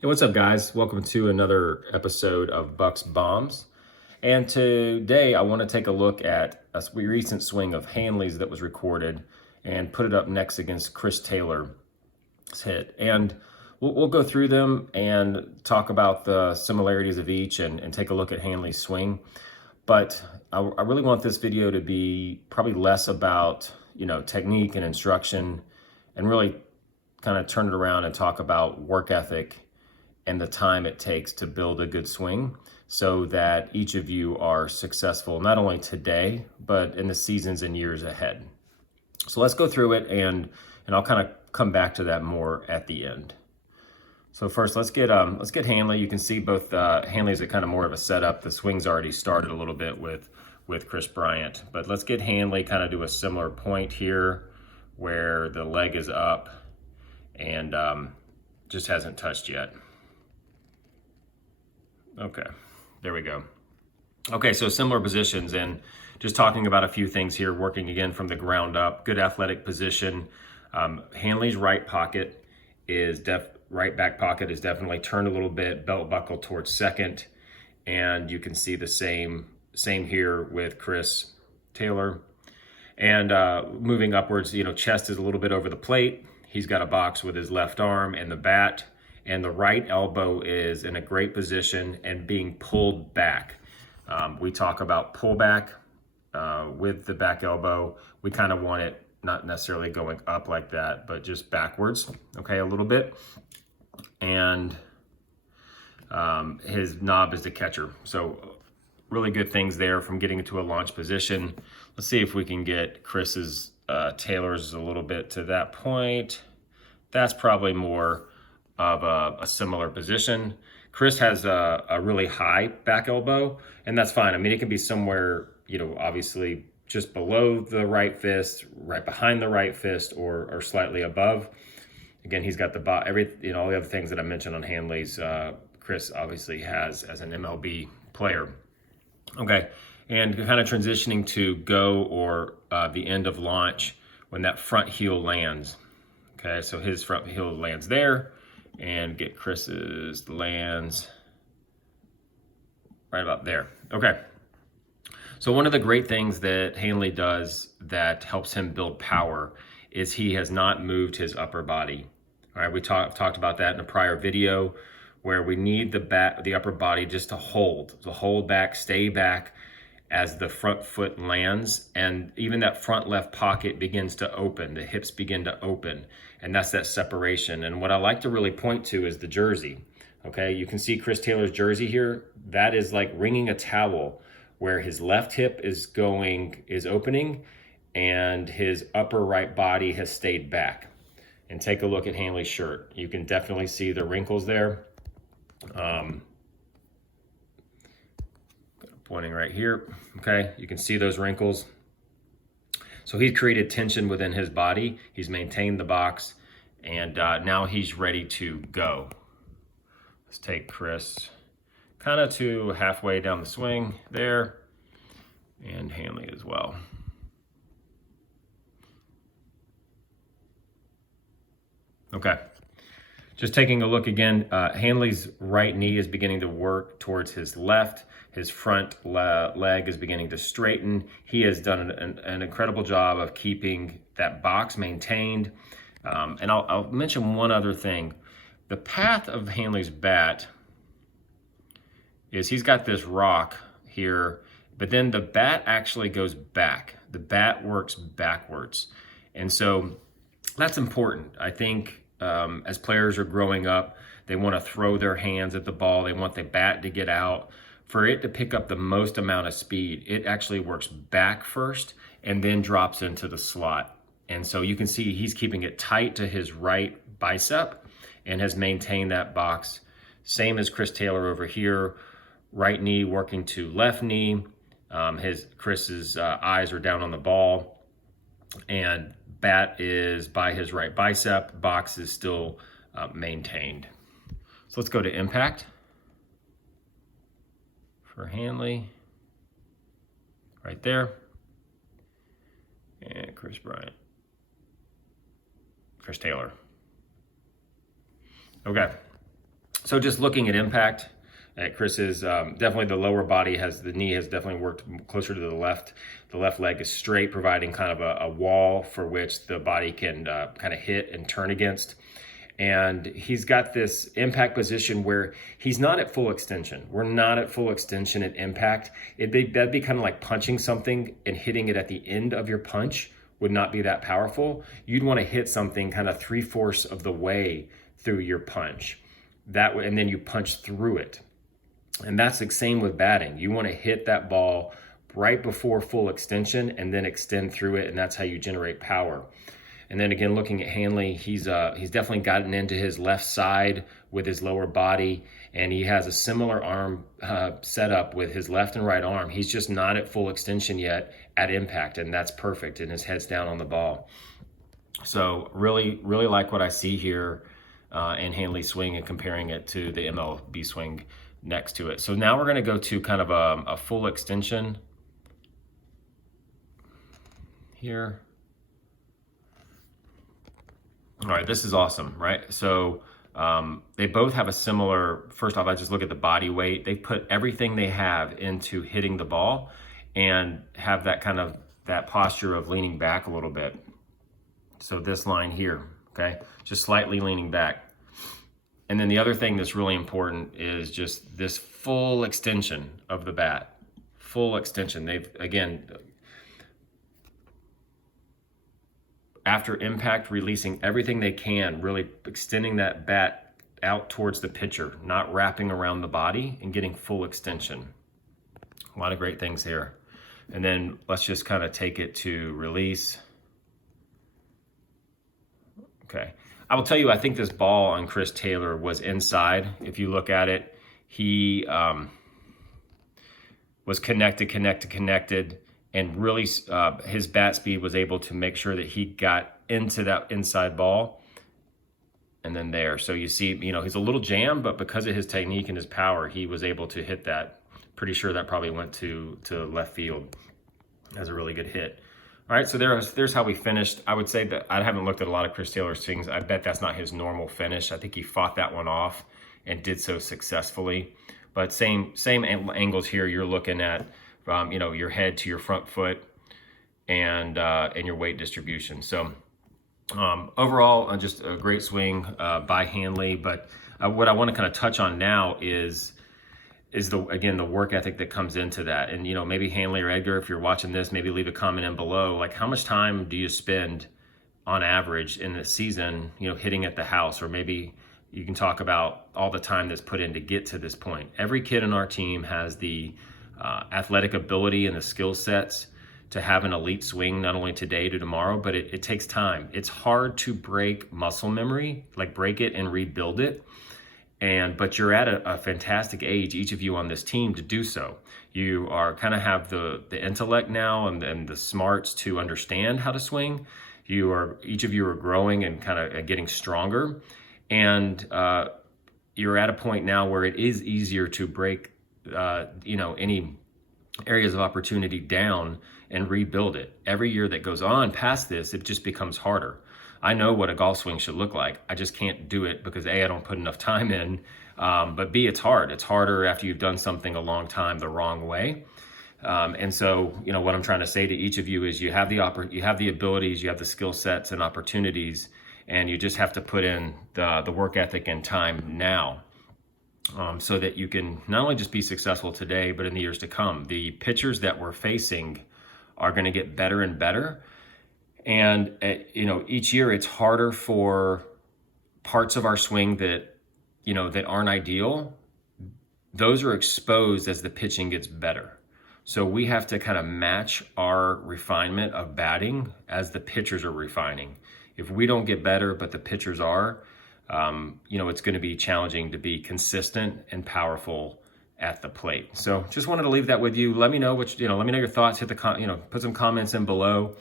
Hey, what's up, guys? Welcome to another episode of Bucks Bombs. And today I want to take a look at a recent swing of Hanley's that was recorded and put it up next against Chris Taylor's hit. And we'll go through them and talk about the similarities of each and take a look at Hanley's swing. But I really want this video to be probably less about, technique and instruction, and really kind of turn it around and talk about work ethic and the time it takes to build a good swing so that each of you are successful, not only today, but in the seasons and years ahead. So let's go through it, and I'll kind of come back to that more at the end. So first, let's get Hanley. You can see both Hanley's at kind of more of a setup. The swing's already started a little bit with Chris Bryant, but let's get Hanley kind of do a similar point here where the leg is up and just hasn't touched yet. Okay, there we go. Okay, so similar positions, and just talking about a few things here, working again from the ground up. Good athletic position. Hanley's right pocket is right back pocket is definitely turned a little bit, belt buckle towards second, and you can see the same here with Chris Taylor. And moving upwards, chest is a little bit over the plate. He's got a box with his left arm and the bat, and the right elbow is in a great position and being pulled back. We talk about pullback with the back elbow. We kind of want it not necessarily going up like that, but just backwards, okay, a little bit. And his knob is the catcher. So really good things there from getting into a launch position. Let's see if we can get Chris's Taylor's a little bit to that point. That's probably more of a similar position. Chris has a really high back elbow, and that's fine. I mean, it can be somewhere, obviously just below the right fist, right behind the right fist, or slightly above. Again, he's got all the other things that I mentioned on Hanley's. Chris obviously has as an MLB player. Okay, and kind of transitioning to go or the end of launch when that front heel lands. Okay, so his front heel lands there, and get Chris's lands right about there. Okay, so one of the great things that Hanley does that helps him build power is he has not moved his upper body. All right, we talked about that in a prior video where we need the upper body just to hold back, stay back as the front foot lands, and even that front left pocket begins to open, the hips begin to open, and that's that separation. And what I like to really point to is the jersey. Okay, you can see Chris Taylor's jersey here. That is like wringing a towel, where his left hip is opening and his upper right body has stayed back. And take a look at Hanley's shirt. You can definitely see the wrinkles there. Pointing right here, okay? You can see those wrinkles. So he's created tension within his body. He's maintained the box, and now he's ready to go. Let's take Chris kind of to halfway down the swing there, and Hanley as well. Okay, just taking a look again, Hanley's right knee is beginning to work towards his left. His front leg is beginning to straighten. He has done an incredible job of keeping that box maintained. And I'll mention one other thing. The path of Hanley's bat is he's got this rock here, but then the bat actually goes back. The bat works backwards. And so that's important. I think as players are growing up, they want to throw their hands at the ball. They want the bat to get out. For it to pick up the most amount of speed, it actually works back first and then drops into the slot. And so you can see he's keeping it tight to his right bicep and has maintained that box. Same as Chris Taylor over here, right knee working to left knee. Chris's eyes are down on the ball, and bat is by his right bicep. Box is still maintained. So let's go to impact for Hanley, right there, and Chris Taylor. Okay, So just looking at impact, Chris's definitely the lower body the knee has definitely worked closer to the left. The left leg is straight, providing kind of a wall for which the body can kind of hit and turn against. And he's got this impact position where he's not at full extension. We're not at full extension at impact. That'd be kind of like punching something and hitting it at the end of your punch would not be that powerful. You'd want to hit something kind of 3/4 of the way through your punch. That way, and then you punch through it. And that's the same with batting. You want to hit that ball right before full extension and then extend through it, and that's how you generate power. And then again, looking at Hanley, he's definitely gotten into his left side with his lower body, and he has a similar arm setup with his left and right arm. He's just not at full extension yet at impact, and that's perfect, and his head's down on the ball. So really, really like what I see here in Hanley's swing and comparing it to the MLB swing next to it. So now we're going to go to kind of a full extension here. All right, this is awesome, right? So they both have a similar, first off, I just look at the body weight. They put everything they have into hitting the ball and have that kind of, that posture of leaning back a little bit. So this line here, okay, just slightly leaning back. And then the other thing that's really important is just this full extension of the bat. Full extension. They've, again, after impact, releasing everything they can, really extending that bat out towards the pitcher, not wrapping around the body, and getting full extension. A lot of great things here. And then let's just kind of take it to release. Okay. I will tell you, I think this ball on Chris Taylor was inside. If you look at it, he was connected, and really his bat speed was able to make sure that he got into that inside ball and then there. So you see, he's a little jammed, but because of his technique and his power, he was able to hit that. Pretty sure that probably went to left field as a really good hit. All right, so there's how we finished. I would say that I haven't looked at a lot of Chris Taylor's swings. I bet that's not his normal finish. I think he fought that one off and did so successfully. But same angles here. You're looking at your head to your front foot and your weight distribution. So overall, just a great swing by Hanley. But what I want to kind of touch on now is the work ethic that comes into that. And maybe Hanley or Edgar, if you're watching this, maybe leave a comment in below. Like, how much time do you spend on average in the season hitting at the house? Or maybe you can talk about all the time that's put in to get to this point. Every kid in our team has the athletic ability and the skill sets to have an elite swing, not only today to tomorrow, but it takes time. It's hard to break muscle memory, like break it and rebuild it. But you're at a fantastic age, each of you on this team, to do so. You are kind of have the intellect now and the smarts to understand how to swing. Each of you are growing and kind of getting stronger. And you're at a point now where it is easier to break, any areas of opportunity down and rebuild it. Every year that goes on past this, it just becomes harder. I know what a golf swing should look like. I just can't do it because A, I don't put enough time in, but B, it's hard. It's harder after you've done something a long time the wrong way. And so, what I'm trying to say to each of you is you have the abilities, you have the skill sets and opportunities, and you just have to put in the work ethic and time now, so that you can not only just be successful today, but in the years to come. The pitchers that we're facing are going to get better and better. And, each year it's harder for parts of our swing that aren't ideal. Those are exposed as the pitching gets better. So we have to kind of match our refinement of batting as the pitchers are refining. If we don't get better, but the pitchers are, it's going to be challenging to be consistent and powerful at the plate. So just wanted to leave that with you. Let me know let me know your thoughts. Put some comments in below.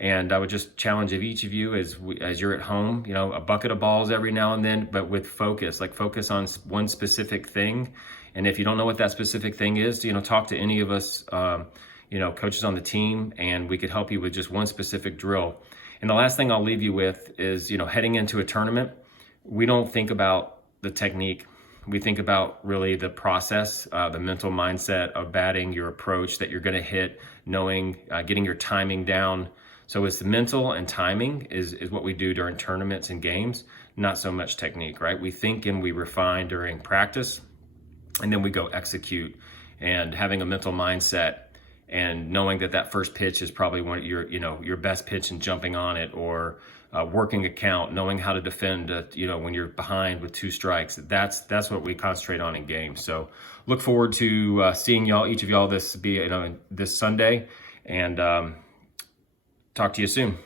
And I would just challenge each of you as you're at home, a bucket of balls every now and then, but with focus, like focus on one specific thing. And if you don't know what that specific thing is, talk to any of us, coaches on the team, and we could help you with just one specific drill. And the last thing I'll leave you with is, heading into a tournament, we don't think about the technique. we think about really the process, the mental mindset of batting, your approach that you're going to hit, knowing, getting your timing down. So it's the mental and timing is what we do during tournaments and games, not so much technique, right? We think and we refine during practice, and then we go execute. And having a mental mindset and knowing that that first pitch is probably one of your best pitch and jumping on it, or working a count, knowing how to defend when you're behind with 2 strikes. That's what we concentrate on in games. So look forward to seeing each of y'all this Sunday, and talk to you soon.